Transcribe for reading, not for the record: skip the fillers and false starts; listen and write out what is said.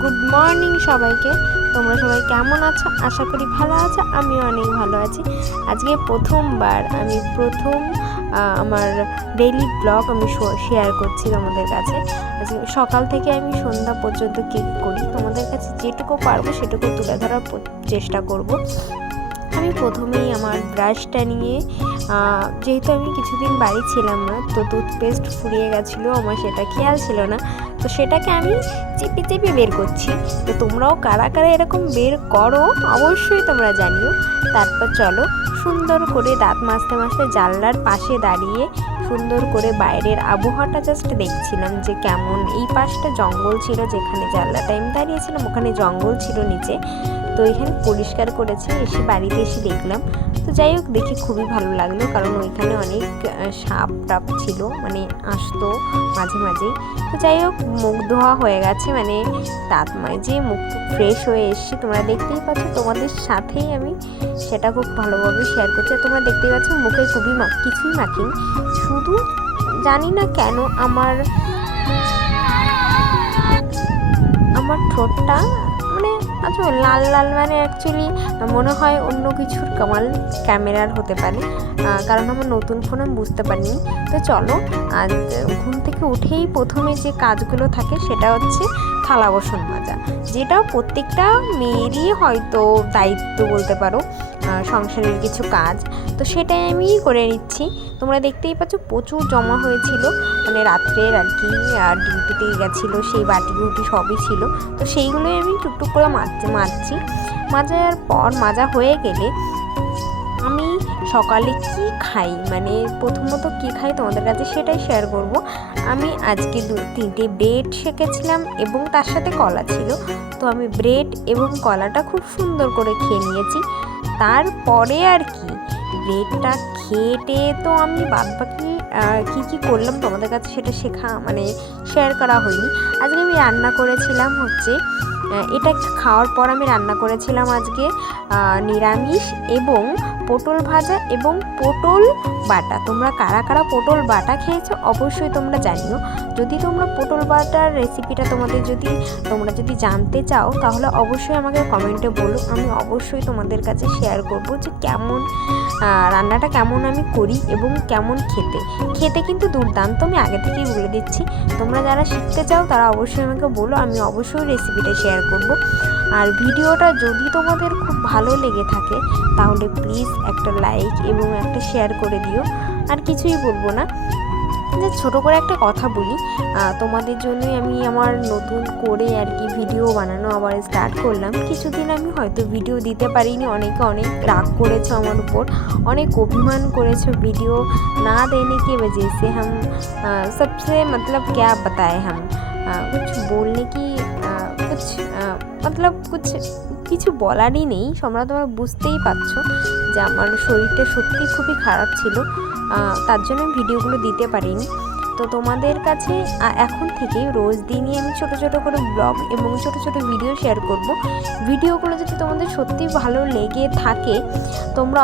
Good morning সবাইকে। তোমরা সবাই কেমন আছো? আশা করি ভালো আছো। আমিও অনেক ভালো আছি। আজকে প্রথমবার আমি আমার ডেইলি ব্লগ আমি শেয়ার করছি তোমাদের কাছে। আজকে সকাল থেকে আমি সন্ধ্যা পর্যন্ত কী করি তোমাদের কাছে যেটুকু পারবো সেটুকু তুলে ধরার চেষ্টা করব। আমি প্রথমেই আমার ব্রাশটা নিয়ে, যেহেতু আমি কিছুদিন বাড়ি ছিলাম না, তো টুথপেস্ট ফুরিয়ে গেছিলো, আমার সেটা খেয়াল ছিল না, তো সেটাকে আমি চেপে চেপে বের করছি। তো তোমরাও কারা কারা এরকম বের করো অবশ্যই তোমরা জানিও। তারপর চলো সুন্দর করে দাঁত মাজতে মাজতে জানলার পাশে দাঁড়িয়ে সুন্দর করে বাইরের আবহাওয়াটা জাস্ট দেখছিলাম যে কেমন। এই পাশটা জঙ্গল ছিল, যেখানে জানলাটা আমি দাঁড়িয়েছিলাম ওখানে জঙ্গল ছিল নিচে, তো এখানে পরিষ্কার করেছে। এসে বাড়িতে এসে দেখলাম, তো যাই হোক দেখে খুবই ভালো লাগলো, কারণ ওইখানে অনেক সাপ টাপ ছিল, মানে আসতো মাঝে মাঝেই। তো যাই হোক মুখ ধোয়া হয়ে গেছে, মানে দাঁত মাজে মুখ ফ্রেশ হয়ে এসেছি। তোমরা দেখতেই পাচ্ছ, তোমাদের সাথেই আমি সেটা খুব ভালোভাবে শেয়ার করছি। তোমরা দেখতেই পাচ্ছ মুখে খুবই কিছুই মাখিনি, শুধু জানি না কেন আমার ঠোঁটটা মানে আচ্ছা লাল লাল, মানে অ্যাকচুয়ালি মনে হয় অন্য কিছুর কামাল ক্যামেরার হতে পারে, কারণ আমার নতুন ফোন আমি বুঝতে পারিনি। তো চলো, আজ ঘুম থেকে উঠেই প্রথমে যে কাজগুলো থাকে সেটা হচ্ছে থালা বাসন মাজা, যেটাও প্রত্যেকটা মেয়েরই হয়তো দায়িত্ব বলতে পারো, সংসারের কিছু কাজ। তো সেটাই আমি করে নিচ্ছি। তোমরা দেখতেই পাচ্ছ প্রচুর জমা হয়েছিল, মানে রাত্রের আর কি ডিউটিতে গেছিলো, সেই বাটি ঘুটি সবই ছিল। তো সেইগুলোই আমি টুকটুক করে মাজছি। মাজার পর মাজা হয়ে গেলে আমি সকালে কি খাই, মানে প্রথমত কি খাই তোমাদের কাছে সেটাই শেয়ার করব। আমি আজকে 2-3টে ব্রেড সেঁকেছিলাম এবং তার সাথে কলা ছিল, তো আমি ব্রেড এবং কলাটা খুব সুন্দর করে খেয়ে নিয়েছি। তারপরে আর কি ব্রেডটা খেয়ে তো আমি বাদবাকি কী করলাম তোমাদের কাছে সেটা মানে শেয়ার করা হয়নি। আজকে আমি রান্না করেছিলাম হচ্ছে এটা খাওয়ার পর আমি রান্না করেছিলাম আজকে নিরামিষ এবং পটল ভাজা এবং পটল বাটা। তোমরা কারা কারা পটল বাটা খেয়েছো অবশ্যই তোমরা জানিও। যদি তোমরা পটল বাটার রেসিপিটা তোমরা যদি জানতে চাও তাহলে অবশ্যই আমাকে কমেন্টে বলো, আমি অবশ্যই তোমাদের কাছে শেয়ার করব যে কেমন রান্নাটা কেমন আমি করি এবং কেমন খেতে কিন্তু দুর্দান্ত। আমি আগে থেকেই বলে দিচ্ছি, তোমরা যারা শিখতে চাও তারা অবশ্যই আমাকে বলো, আমি অবশ্যই রেসিপিটা শেয়ার করব। আর ভিডিওটা যদি তোমাদের খুব ভালো লেগে থাকে তাহলে প্লিজ একটা লাইক এবং একটা শেয়ার করে দিও। আর কিছুই বলবো না, যে ছোটো করে একটা কথা বলি, তোমাদের জন্যই আমি আমার নতুন করে আর কি ভিডিও বানানো আবার স্টার্ট করলাম। কিছুদিন আমি হয়তো ভিডিও দিতে পারিনি, অনেকে অনেক রাগ করেছো আমার উপর, অনেক অভিমান করেছো ভিডিও না देने की वजह से। हम सबसे मतलब क्या बताए, हम कुछ बोलने की কিছু বলারই নেই। তোমরা বুঝতেই পারছো যে আমার শরীরটা সত্যি খুবই খারাপ ছিল, তার জন্য ভিডিওগুলো দিতে পারিনি। তো তোমাদের কাছে এখন থেকে রোজ দিনই আমি ছোট ছোট করে ব্লগ এবং ছোট ছোট ভিডিও শেয়ার করব। ভিডিওগুলো যদি তোমাদের সত্যি ভালো লেগে থাকে তোমরা